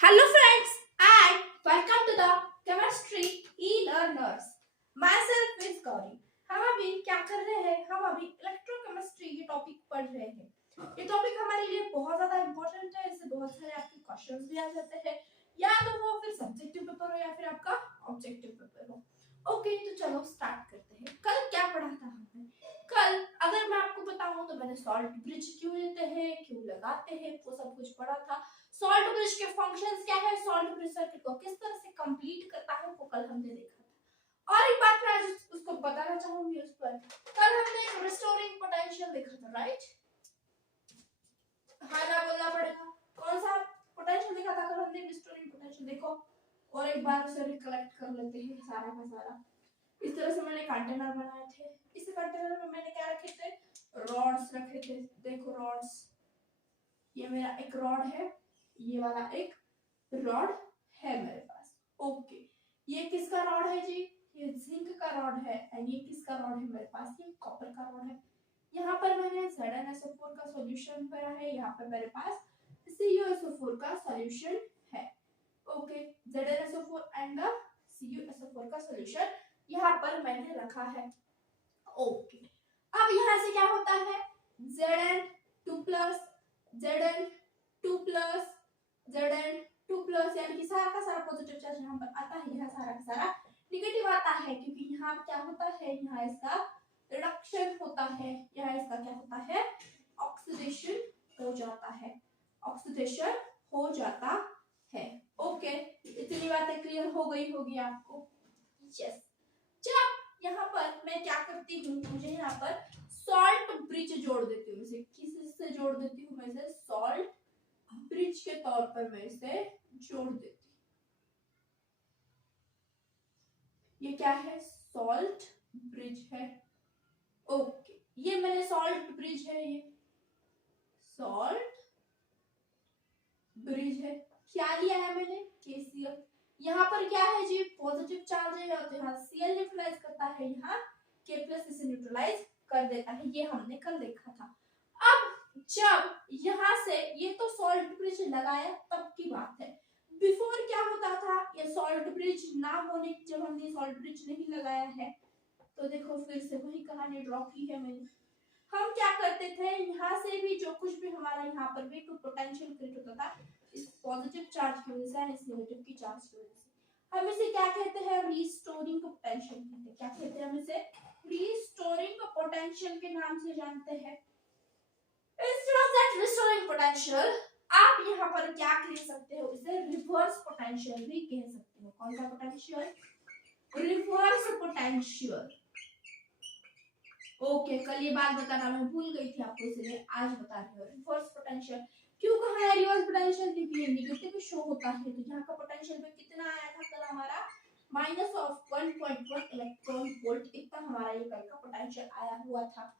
Hello friends and welcome to the chemistry e-learners. Myself is Gauri. हम अभी क्या कर रहे हैं? हम अभी इलेक्ट्रोकेमिस्ट्री ये टॉपिक पढ़ रहे हैं। ये टॉपिक हमारे लिए बहुत ज्यादा इम्पोर्टेंट है। इससे बहुत सारे आपके क्वेश्चंस भी आ जाते हैं, या तो वो फिर सब्जेक्टिव पेपर हो या फिर आपका ऑब्जेक्टिव पेपर हो। ओके, तो चलो स्टार्ट करते हैं। कल क्या पढ़ा था हमने? कल अगर मैं आपको बताऊं तो मैंने सॉल्ट ब्रिज क्यों लेते हैं, क्यों लगाते हैं, वो सब कुछ पढ़ा था। सॉल्ट ब्रिज के फंक्शंस क्या है, सॉल्ट ब्रिज सर्किट को किस तरह से कंप्लीट करता है, वो कल हमने देखा था। और एक बात मैं आज उसको बताना चाहूंगी उस पर। कल हमने रिस्टोरिंग पोटेंशियल देखा था, राइट? हाँ ना बोलना पड़ेगा। कौन सा पोटेंशियल देखा था कल हमने? Restoring potential. देखो और एक बार उसे रिकलेक्ट कर लेते हैं सारा का सारा। इस तरह से मैंने कंटेनर बनाए थे। इस कंटेनर में मैंने क्या रखे थे? रॉड्स रखे थे। देखो रॉड्स, ये मेरा एक रॉड है, ये वाला एक रॉड है मेरे पास। ओके, ये किसका रॉड है जी? ये जिंक का रॉड है। एंड ये किसका रॉड है मेरे पास? ये कॉपर का रॉड है। यहाँ पर मैंने ZnSO4 का सॉल्यूशन भरा है। यहाँ पर मेरे पास CuSO4 का सॉल्यूशन है। Okay, ZnSO4 and the CuSO4 का सॉल्यूशन यहाँ पर मैंने रखा है। ओके, अब यहाँ से क्या होता है? Zn2 plus Zn2 plus Zn2 plus, यानी कि सारा का सारा पॉजिटिव चार्ज यहाँ पर आता है, यहाँ सारा का सारा नेगेटिव आता है, क्योंकि यहाँ क्या होता है? यहाँ इसका रिडक्शन होता है, यहाँ इसका क्या होता है? ऑक्सीडेशन हो जाता है, ऑक्सीडेशन हो जाता है। ओके, इतनी बातें क्लियर हो गई होगी आपको? यस। जब यहाँ पर मैं क्या करती हूँ, मुझे यहाँ पर सॉल्ट ब्रिज जोड़ देती हूँ। इसे किससे जोड़ देती हूँ? मैं इसे सॉल्ट ब्रिज के तौर पर मैं इसे जोड़ देती हूँ। ये क्या है? सॉल्ट ब्रिज है। ओके, ये मैंने सॉल्ट ब्रिज है, ये सॉल्ट ब्रिज है। क्या लिया है मैंने? KCl। यहाँ पर क्या है जी? पॉजिटिव चार्ज है, तो यहाँ Cl न्यूट्रलाइज करता है, यहाँ K प्लस इसे न्यूट्रलाइज कर देता है। ये हमने कल देखा था। अब जब यहाँ से ये तो सॉल्ट ब्रिज लगाया तब की बात है। बिफोर क्या होता था? ये सॉल्ट ब्रिज ना होने, जब हमने सॉल्ट ब्रिज नहीं लगाया है, तो देखो फिर से वही कहानी ड्रॉ की है मैंने। हम क्या करते थे? यहाँ से भी जो कुछ भी हमारा यहाँ पर भी तो पोटेंशियल क्रिएट होता था, इस पॉजिटिव चार्ज की वजह से और इस नेगेटिव की चार्ज की वजह से। हम इसे क्या कहते हैं? रीस्टोरिंग पोटेंशियल कहते हैं। क्या कहते हैं हम इसे? रीस्टोरिंग पोटेंशियल के नाम से जानते हैं। Instead of that restoring potential, आप यहाँ पर क्या कह सकते हो? इसे रिवर्स पोटेंशियल भी कह सकते हो। कौन सा पोटेंशियल? Reverse potential. ओके, कल ये बात बताना मैं भूल गई थी आपको, इसलिए आज बता रही हूँ। रिवर्स पोटेंशियल क्यों कहा है रिवर्स पोटेंशियल? क्योंकि ये नेगेटिव शो होता है। तो यहाँ का पोटेंशियल में कितना आया था कल हमारा? -1.1 इलेक्ट्रॉन वोल्ट, इतना हमारा ये कल का पोटेंशियल आया हुआ था।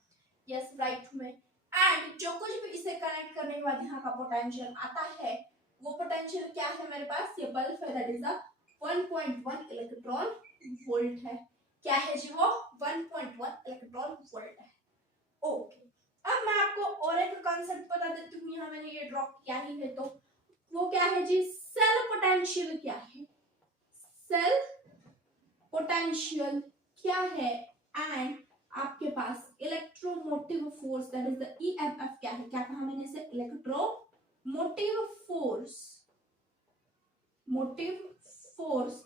यस, राइट में। एंड जो कुछ भी इसे कनेक्ट करने के बाद यहाँ का पोटेंशियल आता है, वो पोटेंशियल क्या है मेरे पास? ये बल्ब है, that is a 1.1 electron volt है। क्या है जी? वो 1.1 इलेक्ट्रॉन वोल्ट है। ओके, अब मैं आपको और एक कांसेप्ट बता देती हूँ। यहाँ मैंने ये ड्रॉ किया ही है, तो वो क्या है जी? सेल पोटेंशियल क्या है? सेल पोटेंशियल क्या है? एंड आपके पास electromotive force, that is the EMF क्या है? क्या कहा मैंने इसे? Electromotive force. मोटिव फोर्स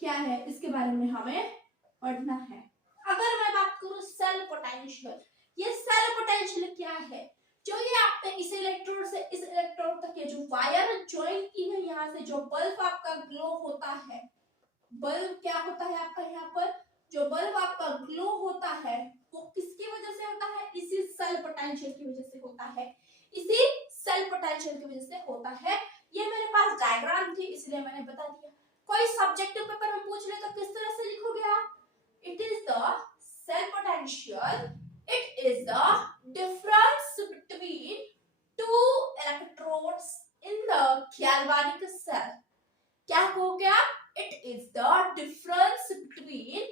क्या है? इसके बारे में हमें पढ़ना है। अगर मैं बात करूं सेल पोटेंशियल, ये सेल पोटेंशियल क्या है? जो ये आपने इस इलेक्ट्रोड से इस इलेक्ट्रोड तक ये जो वायर ज्वाइन की है, यहाँ से जो बल्ब आपका ग्लो होता है, बल्ब क्या होता है आपका? यहाँ पर जो बल्ब आपका ग्लो होता है, वो किसकी वजह से होता है? इसी सेल पोटेंशियल की वजह से होता है। इसी सेल पोटेंशियल की वजह से होता है। ये मेरे पास डायग्राम थी, इसलिए मैंने बता दिया। कोई सब्जेक्टिव पेपर में पूछ ले तो किस तरह से लिखोगे आप? It is the cell potential. It is the difference between two electrodes in the galvanic cell. क्या कहोगे आप? It is the difference between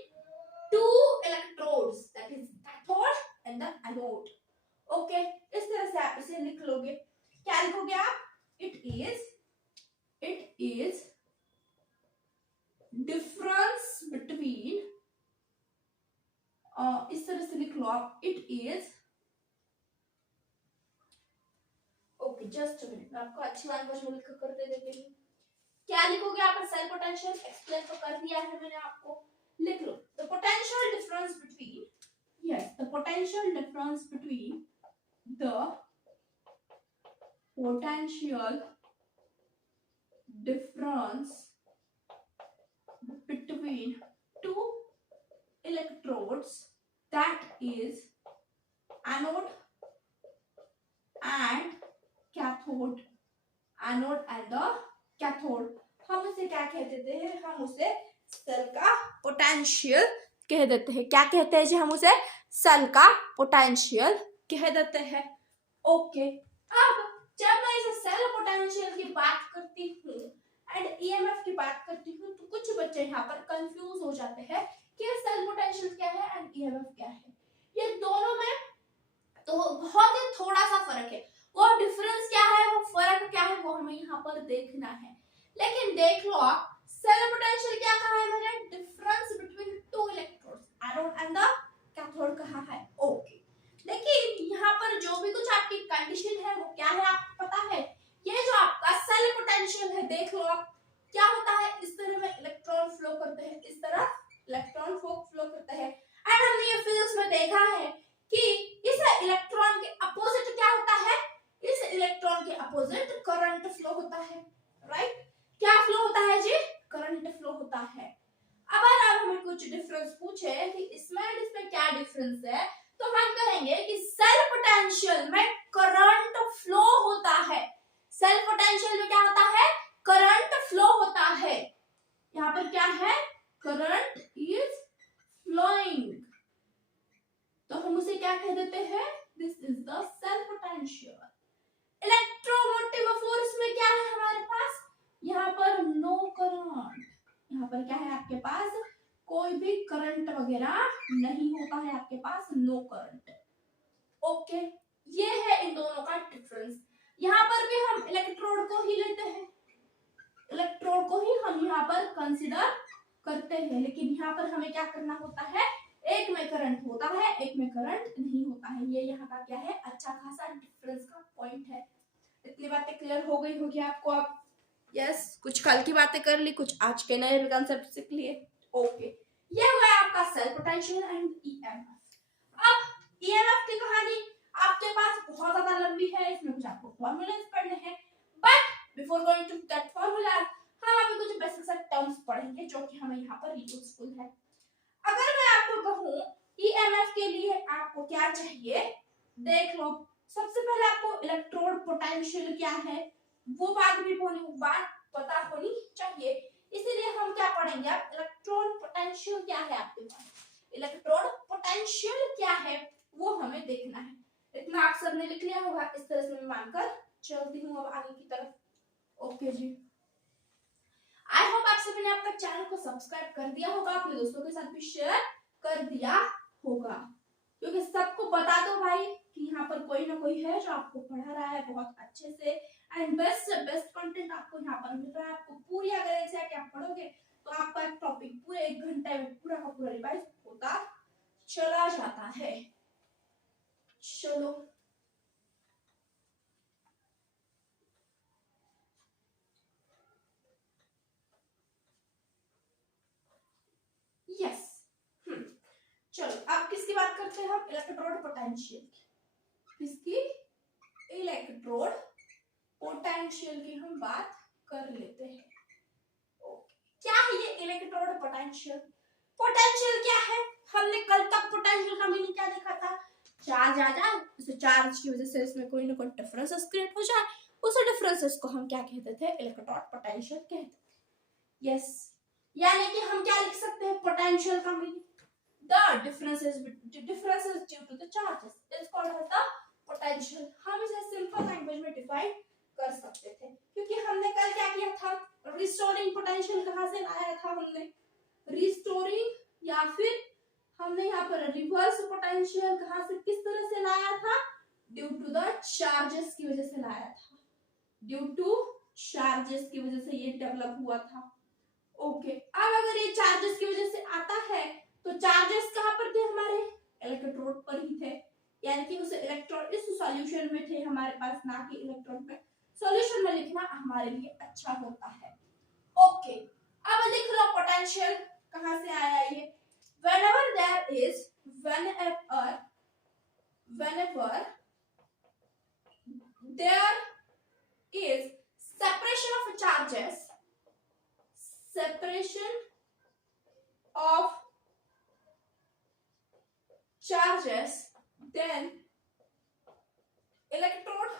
two electrodes, that is cathode and the anode. Okay, इस तरह से आप इसे लिख लोगे। क्या लिखोगे आप? It of it is, okay just a minute, मैं आपको अच्छी लैंग्वेज में लिख कर दे देती हूँ। क्या लिखोगे आप? सेल पोटेंशियल एक्सप्लेन तो कर दिया है मैंने आपको, लिख लो the potential difference between, yes the potential difference between the potential difference between two electrodes, that is anode and cathode, anode and the cathode, हम उसे क्या कह देते हैं? हम उसे सेल का पोटेंशियल कह देते हैं। क्या कहते हैं जी? हम उसे सेल का पोटेंशियल कह देते हैं। ओके, अब जब मैं इसे सेल पोटेंशियल की बात करती हूँ एंड ईएमएफ की बात करती हूँ, तो कुछ बच्चे यहाँ पर कंफ्यूज हो जाते हैं कि सेल पोटेंशियल क्या है एंड ईएमएफ क्या है। ये दोनों में तो बहुत ही थोड़ा सा फर्क है। वो डिफरेंस क्या है, वो फर्क क्या है, वो हमें यहाँ पर देखना है। लेकिन देख लो आप, सेल पोटेंशियल क्या कहा है मैंने? Difference between two electrodes, anode and the cathode कहा है। ओके, लेकिन यहाँ पर जो भी कुछ आपकी कंडीशन है वो क्या है आपको पता है? ये जो आपका सेल पोटेंशियल है, देख लो आप क्या होता है, इस तरह में इलेक्ट्रॉन फ्लो करते हैं, इस तरह इलेक्ट्रॉन फ्लो करते हैं। एंड हमने ये फिजिक्स में देखा है कि इस इलेक्ट्रॉन के अपोजिट क्या होता है? इस इलेक्ट्रॉन के अपोजिट करंट फ्लो होता है, राइट? क्या फ्लो होता है जी? करंट फ्लो होता है। अब अगर हमें कुछ डिफरेंस पूछे कि इसमें और इसमें क्या डिफरेंस है, तो हम कहेंगे कि सेल पोटेंशियल में करंट फ्लो होता है। सेल पोटेंशियल में क्या होता है? करंट फ्लो होता है। यहाँ पर क्या है? करंट इज फ्लोइंग, तो हम उसे क्या कह देते हैं? This is the cell potential. Electromotive force में क्या है हमारे पास? यहाँ पर नो करंट, यहाँ पर क्या है आपके पास? कोई भी करंट वगैरह नहीं होता है आपके पास, नो करंट। ओके, ये है इन दोनों का डिफरेंस। यहाँ पर भी हम इलेक्ट्रोड को ही लेते हैं, इलेक्ट्रोड को ही हम यहाँ पर कंसीडर करते हैं, लेकिन यहाँ पर हमें क्या करना होता है? एक में करंट होता है, एक में करंट नहीं होता है। ये यहाँ का क्या है? अच्छा खासा डिफरेंस का पॉइंट है। इतनी बातें क्लियर हो गई होगी आपको अब? यस, कुछ कल की बातें कर ली, कुछ आज के नए कंसेप्ट सीख लिए। ओके, ये हुआ आपका सेल पोटेंशियल एंड ईएमएफ। अब ईएमएफ की कहानी आपके पास बहुत ज्यादा लंबी है, इसमें कुछ आपको फॉर्मूलाज पढ़ने हैं, but before going to that formula हम अभी कुछ बेसिक सा टर्म्स पढ़ेंगे जो कि हमें यहाँ पर यूजफुल है। अगर मैं आपको कहूँ ईएमएफ के लिए आपको क्या चाहिए, देख लो, सबसे पहले आपको इलेक्ट्रोड पोटेंशियल क्या है वो बात पता होनी चाहिए। इसीलिए हम क्या पढ़ेंगे? आप इलेक्ट्रोड पोटेंशियल क्या है आपके पास, इलेक्ट्रोड पोटेंशियल क्या है वो हमें देखना है। इतना आप सबने लिख लिया होगा, इस तरह से मैं मानकर चलती हूँ अब आगे की तरफ। ओके जी, आई होप आप सभी ने आपका चैनल को सब्सक्राइब कर दिया होगा, अपने दोस्तों के साथ भी शेयर कर दिया होगा, क्योंकि सबको बता दो भाई कि यहाँ पर कोई ना कोई है जो आपको पढ़ा रहा है बहुत अच्छे से, एंड बेस्ट से बेस्ट कंटेंट आपको यहाँ पर मिल रहा है। आपको पूरी अगर एग्जैक्ट आप पढ़ोगे तो आपका टॉपिक पूरे 1 घंटे में पूरा का पूरा रिवाइज होता चला जाता है। चलो, यस, चलो अब किसकी बात करते हैं हम? इलेक्ट्रोड पोटेंशियल की। किसकी? इलेक्ट्रोड पोटेंशियल की हम बात कर लेते हैं। क्या है ये इलेक्ट्रोड पोटेंशियल? पोटेंशियल क्या है? हमने कल तक पोटेंशियल का मीनिंग क्या देखा था? चार्ज आ जाए, उस चार्ज की वजह से इसमें कोई ना कोई डिफरेंसेस क्रिएट हो जाए, उस डिफरेंसेस को हम क्या कहते थे? इलेक्ट्रोड पोटेंशियल कहते थे। यस, यानी कि हम क्या लिख सकते हैं पोटेंशियल का meaning? The differences due to the charges is called as the potential. हम इसे सिंपल लैंग्वेज में डिफाइन कर सकते थे, क्योंकि हमने कल क्या किया था? रिस्टोरिंग पोटेंशियल कहां से लाया था हमने? रिस्टोरिंग, या फिर हमने यहाँ पर रिवर्स पोटेंशियल कहां से, किस तरह से लाया था? ड्यू टू द चार्जेस की वजह से लाया था, ड्यू टू चार्जेस की वजह से ये डेवलप हुआ था। ओके, अब अगर ये चार्जेस की वजह से आता है तो चार्जेस कहां पर थे हमारे? इलेक्ट्रोड पर ही यानी कि उसे इलेक्ट्रॉन इस सॉल्यूशन में थे हमारे पास, ना कि इलेक्ट्रॉन में। सॉल्यूशन में लिखना हमारे लिए अच्छा होता है। ओके, अब लिख लो पोटेंशियल कहां से आया ये। whenever there is whenever there is separation of charges, separation of charges, then electrode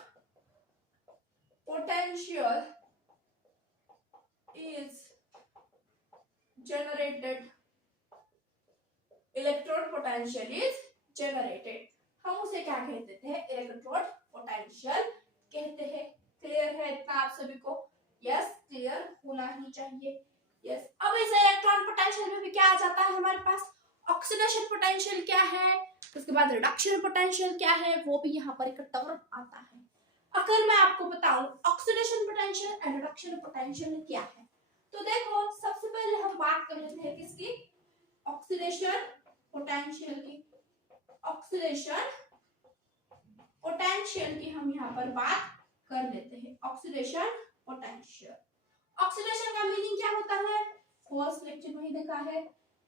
potential is generated. Electrode potential is generated. हम उसे क्या कहते थे? इलेक्ट्रोड पोटेंशियल कहते हैं। क्लियर है इतना आप सभी को? यस, क्लियर होना ही चाहिए। यस, अब इस इलेक्ट्रॉन पोटेंशियल में भी क्या आ जाता है हमारे पास? ऑक्सीडेशन पोटेंशियल क्या है, उसके बाद रिडक्शन पोटेंशियल क्या है, वो भी यहाँ पर एक टर्म आता है। अगर मैं आपको बताऊं oxidation potential and reduction potential क्या है, तो देखो सबसे पहले हम बात कर लेते हैं किसकी? ऑक्सीडेशन पोटेंशियल की। ऑक्सीडेशन पोटेंशियल की हम यहाँ पर बात कर लेते हैं। ऑक्सीडेशन पोटेंशियल, ऑक्सीडेशन का मीनिंग क्या होता है? फर्स्ट लेक्चर में ही देखा है,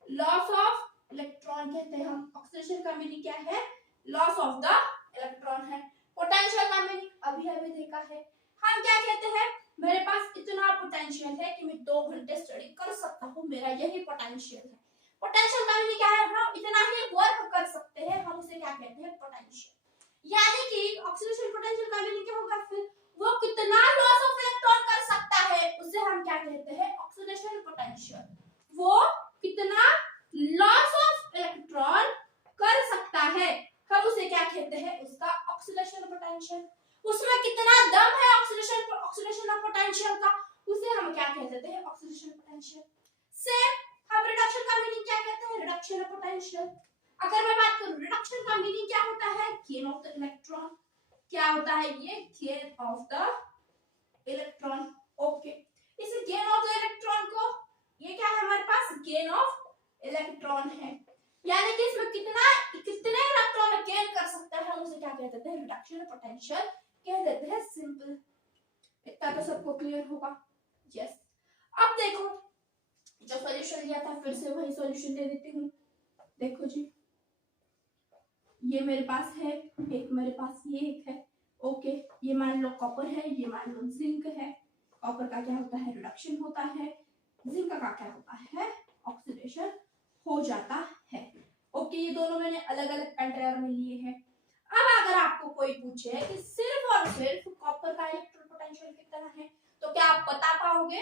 लॉस ऑफ इलेक्ट्रॉन कहते हैं हम। ऑक्सीडेशन का मीनिंग क्या है? लॉस ऑफ द इलेक्ट्रॉन है। पोटेंशियल का मीनिंग अभी अभी देखा है। हम क्या कहते हैं? मेरे पास इतना पोटेंशियल है कि मैं 2 घंटे स्टडी कर सकता हूँ, मेरा यही पोटेंशियल है। पोटेंशियल का मीनिंग क्या है? हम इतना ही वर्क कर सकते हैं, हम उसे क्या कहते हैं? पोटेंशियल। यानी कि ऑक्सीडेशन पोटेंशियल का मीनिंग क्या होगा फिर? वो कितना लॉस ऑफ इलेक्ट्रॉन कर सकता है, उसे हम क्या कहते हैं? Oxidation potential. वो कितना लॉस ऑफ इलेक्ट्रॉन कर सकता है, हम उसे क्या कहते हैं? उसका ऑक्सीडेशन पोटेंशियल। उसमें कितना दम है ऑक्सीडेशन पोटेंशियल का, उसे हम क्या कहते हैं? Oxidation potential. सेम हम रिडक्शन का मीनिंग क्या कहते हैं? Reduction potential. अगर मैं बात करूं रिडक्शन का मीनिंग क्या होता है? Gain of the electron. क्या होता है ये? Gain of the electron. Okay, इस गेन ऑफ द इलेक्ट्रॉन को, ये क्या है हमारे पास? गेन ऑफ इलेक्ट्रॉन है, यानी कि इसमें कितने इलेक्ट्रॉन गेन कर सकता है, हम उसे क्या कहते हैं? रिडक्शन पोटेंशियल कह देते हैं। सिंपल, इतना तो सबको क्लियर होगा। यस, अब देखो जो सॉल्यूशन लिया था फिर से वही सॉल्यूशन दे देती हूँ। देखो जी, ये मेरे पास है एक, मेरे पास ये एक है। ओके, ये मान लो कॉपर है, ये मान लो जिंक है। कॉपर का क्या होता है? रिडक्शन होता है। जिंक का क्या होता है? ऑक्सीडेशन हो जाता है। ओके, ये दोनों मैंने अलग अलग कंटेनर में लिए हैं। अब अगर आपको कोई पूछे कि सिर्फ और सिर्फ कॉपर का इलेक्ट्रॉन पोटेंशियल कितना है, तो क्या आप बता पाओगे?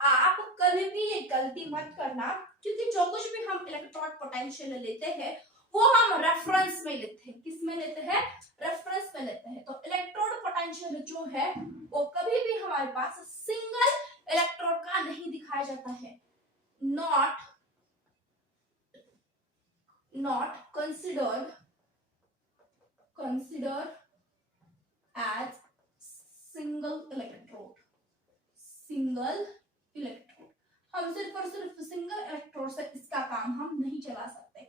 आप कभी भी ये गलती मत करना, क्योंकि जो कुछ भी हम इलेक्ट्रॉन पोटेंशियल लेते हैं वो हम रेफरेंस में लेते हैं। किस में लेते हैं? रेफरेंस में लेते हैं। तो इलेक्ट्रॉन पोटेंशियल जो है वो कभी भी हमारे पास सिंगल इलेक्ट्रॉन का नहीं दिखाया जाता है। not considered as single electrode। हम सिर्फ और सिर्फ सिंगल इलेक्ट्रोड से इसका काम हम नहीं चला सकते।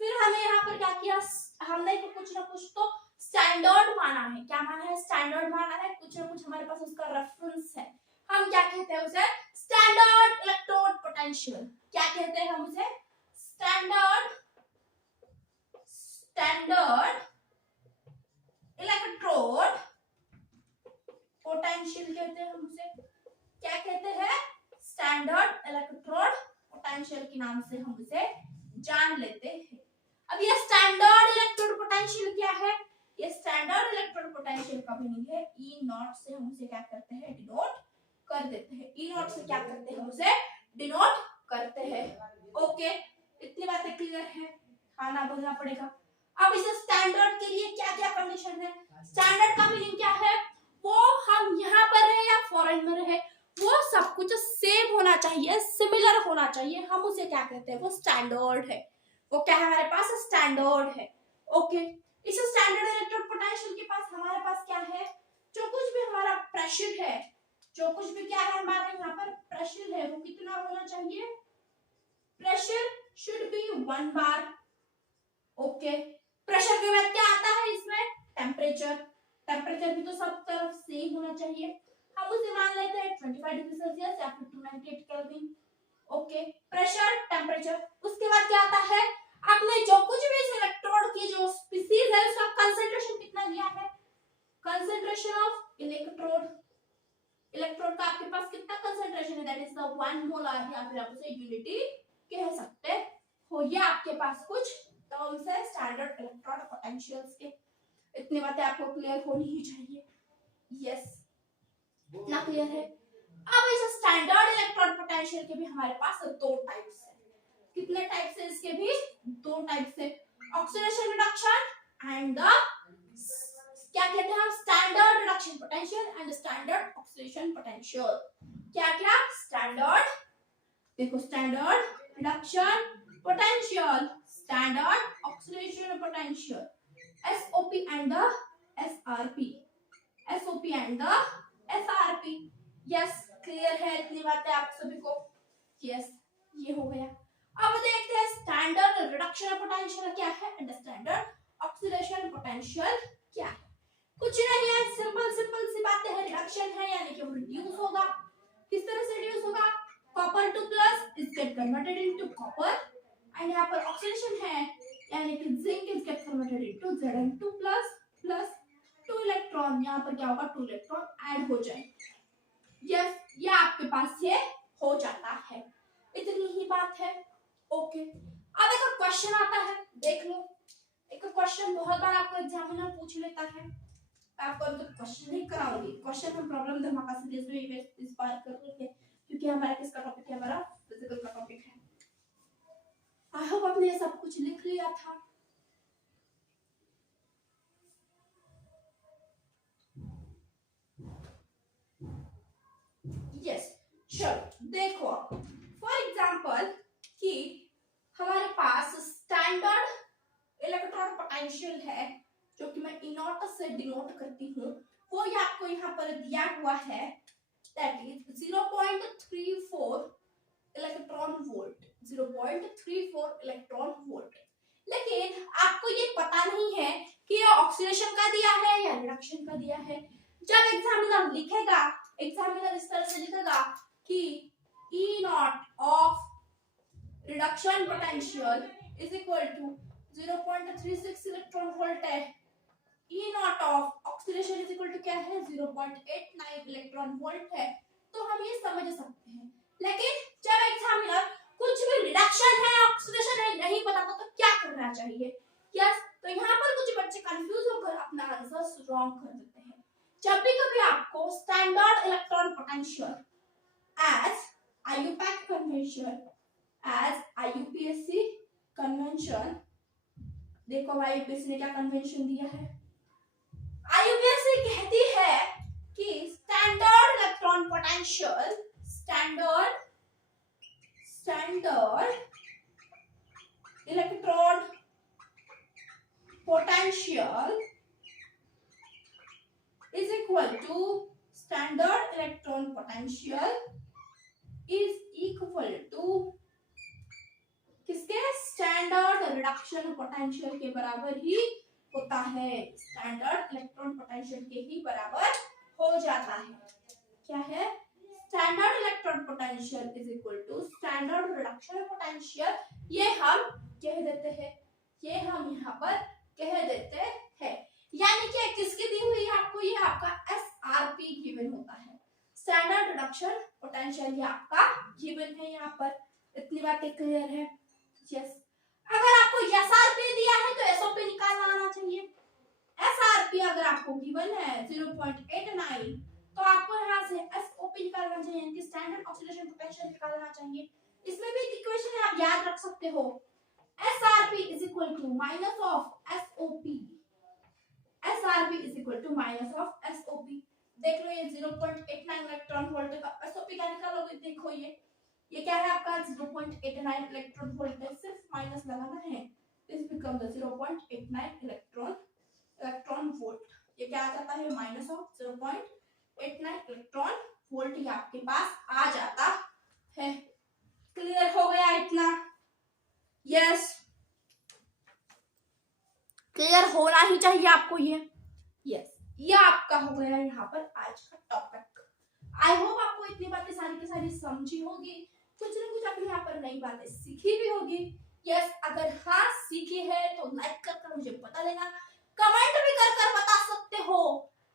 फिर हमें यहाँ पर क्या किया? हमने कुछ ना कुछ तो स्टैंडर्ड माना है। क्या माना है? स्टैंडर्ड माना है। कुछ ना कुछ हमारे पास उसका रेफरेंस है। हम क्या कहते हैं उसे? Standard electrode potential. क्या कहते हैं हम उसे? स्टैंडर्ड इलेक्ट्रोड पोटेंशियल कहते हैं हम उसे। क्या कहते हैं? स्टैंडर्ड इलेक्ट्रोड पोटेंशियल के नाम से हम उसे जान लेते हैं। अब ये स्टैंडर्ड इलेक्ट्रोड पोटेंशियल क्या है? ये स्टैंडर्ड इलेक्ट्रोड पोटेंशियल का मीनिंग है ई नॉट से हम उसे क्या करते हैं? डिनोट कर देते हैं। ई नॉट से क्या करते हैं? हम उसे डिनोट करते हैं। ओके, इतनी बातें क्लियर है? खाना बोलना पड़ेगा। अब इस स्टैंडर्ड के लिए क्या क्या कंडीशन है? स्टैंडर्ड का मीनिंग क्या है? वो हम यहाँ पर रहे या फॉरेन में रहे, वो सब कुछ सेम होना चाहिए, सिमिलर होना चाहिए। हम उसे क्या कहते हैं? वो स्टैंडर्ड है। वो क्या है हमारे पास? स्टैंडर्ड है। ओके, इस स्टैंडर्ड इलेक्ट्रोड पोटेंशियल के पास हमारे पास क्या है? जो कुछ भी हमारा प्रेशर है, जो कुछ भी क्या है हमारे यहाँ पर प्रेशर है, वो कितना होना चाहिए? Pressure should be 1 bar. Okay, pressure के बाद क्या आता है इसमें? टेम्परेचर। टेम्परेचर भी तो सब तरफ सेम होना चाहिए, हम उसे मान लेते हैं 25 डिग्री सेल्सियस या फिर 298 केल्विन। Okay, pressure, temperature. उसके बाद क्या आता है? आपने जो कुछ भी इस इलेक्ट्रोड की जो स्पीसीज है उसका कंसंट्रेशन कितना दिया है? कंसंट्रेशन ऑफ इलेक्ट्रोड, इलेक्ट्रोड का आपके पास कितना कंसंट्रेशन है? दैट इज द 1 मोलर या फिर आप उसे यूनिटी कह सकते हो। ये आपके पास कुछ टर्म्स है स्टैंडर्ड इलेक्ट्रोड पोटेंशियल्स के। इतनी बातें आपको क्लियर होनी ही चाहिए। यस, इतना क्लियर है। अब इस स्टैंडर्ड इलेक्ट्रोड पोटेंशियल के भी हमारे पास दो टाइप्स है। कितने टाइप्स है इसके भी? दो टाइप्स है, ऑक्सीडेशन रिडक्शन एंड द क्या कहते हैं हम? Standard reduction potential and standard oxidation potential. क्या क्या? स्टैंडर्ड, देखो standard reduction potential, standard oxidation potential, SOP and the SRP, SOP and the SRP। Yes, clear है इतनी बातें आप सभी को? यस, ये हो गया। अब देखते हैं स्टैंडर्ड रिडक्शन पोटेंशियल क्या है एंड स्टैंडर्ड ऑक्सीडेशन पोटेंशियल क्या है। कुछ नहीं है, सिंपल सिंपल सी बातें हैं। रिडक्शन है यानी कि वो रिड्यूस होगा। किस तरह से रिड्यूस होगा? Copper 2 plus is get converted into copper, and यहां पर ऑक्सीडेशन है यानी कि zinc is get converted into Zn2 plus plus 2 electron, यहां पर क्या होगा? 2 इलेक्ट्रॉन ऐड हो जाएंगे। यस, ये आपके पास ये हो जाता है। इतनी ही बात है। ओके, अब एक क्वेश्चन आता है, देख लो। एक क्वेश्चन बहुत बार आपको एग्जामिनर पूछ लेता है। आपको तो क्वेश्चन नहीं कराऊंगी, क्वेश्चन हम प्रॉब्लम धमाका सीरीज में इस बार कर लेंगे क्योंकि हमारा किसका टॉपिक है? हमारा फिजिकल का टॉपिक है। आई होप आपने ये सब कुछ लिख लिया था। यस, चलो देखो, फॉर एग्जांपल कि हमारे पास स्टैंडर्ड इलेक्ट्रॉन पोटेंशियल है जो कि मैं E नॉट से डिनोट करती हूँ, वो ये आपको यहाँ पर दिया हुआ है, that is 0.34 electron volt, 0.34 electron volt. लेकिन आपको ये पता नहीं है कि ये ऑक्सीडेशन का दिया है या रिडक्शन का दिया है। जब एग्जामिनर लिखेगा, एग्जामिनर इस तरह से लिखेगा कि E not of reduction potential is equal to 0.36 electron volt है, E not of oxidation is equal to क्या है? 0.89 इलेक्ट्रॉन वोल्ट है, तो हम ये समझ सकते हैं। लेकिन जब एग्जामिनर कुछ भी रिडक्शन है ऑक्सीडेशन है नहीं बताता तो क्या करना चाहिए? यस, तो यहाँ पर कुछ बच्चे कंफ्यूज होकर अपना आंसर रॉन्ग कर देते हैं। जब भी कभी आपको standard electron potential as IUPAC convention, as IUPAC convention, देखो IUPAC ने क्या कन्वेंशन दिया है? IUPAC कहती है कि standard electron potential, standard electron potential is equal to standard electron potential is equal to किसके? स्टैंडर्ड रिडक्शन पोटेंशियल के बराबर ही होता है। स्टैंडर्ड इलेक्ट्रॉन पोटेंशियल के ही बराबर हो जाता है। क्या है? Standard electron potential is equal to standard reduction potential. ये हम कह देते हैं, ये हम यहाँ पर कह देते हैं। यानी कि किसकी दी हुई है आपको? ये आपका SRP गिवन होता है, स्टैंडर्ड रिडक्शन पोटेंशियल, ये आपका गिवन है यहाँ पर। इतनी बातें क्लियर है? यस। अगर आपको SRP दिया है तो SOP निकालना आना चाहिए। SRP अगर आपको गिवन है 0.89 तो आपको यहाँ से SOP निकालना चाहिए, यानी कि स्टैंडर्ड ऑक्सीडेशन पोटेंशियल निकालना चाहिए। इसमें भी इक्वेशन है, आप याद रख सकते हो। SRP is equal to minus of SOP, SRP is equal to minus of SOP। देख लो ये 0.89 इलेक्ट्रॉन वोल्ट का SOP क्या निकालोगे? देखो ये क्या है आपका? 0.89 इलेक्ट्रॉन वोल्ट है, सिर्फ माइनस लगाना है। This becomes 0.89 electron volt. ये क्या आ जाता है? माइनस ऑफ 0.89 इलेक्ट्रॉन वोल्ट ये आपके पास आ जाता है। क्लियर हो गया इतना? यस, क्लियर होना ही चाहिए आपको ये। यस, ये आपका हो गया यहाँ पर आज का टॉपिक। आई होप आपको इतनी बातें सारी की सारी समझी होगी, कुछ ना कुछ आपने यहाँ पर नई बातें सीखी भी होगी। यस, अगर हाँ सीखी है तो लाइक कर मुझे बता देना, कमेंट भी कर बता सकते हो,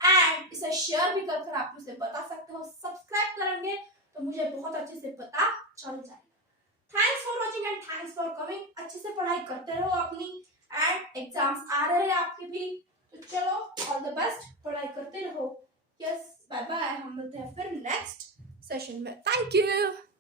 एंड इसे शेयर भी कर आप मुझे बता सकते हो। सब्सक्राइब करेंगे तो मुझे बहुत अच्छे से पता चल जाएगा। Thanks for watching and thanks for coming. अच्छे से पढ़ाई करते रहो अपनी, एंड एग्जाम्स आ रहे हैं आपके भी, तो चलो ऑल द बेस्ट, पढ़ाई करते रहो। यस, बाय बाय, हम मिलते हैं फिर नेक्स्ट सेशन में। Thank you.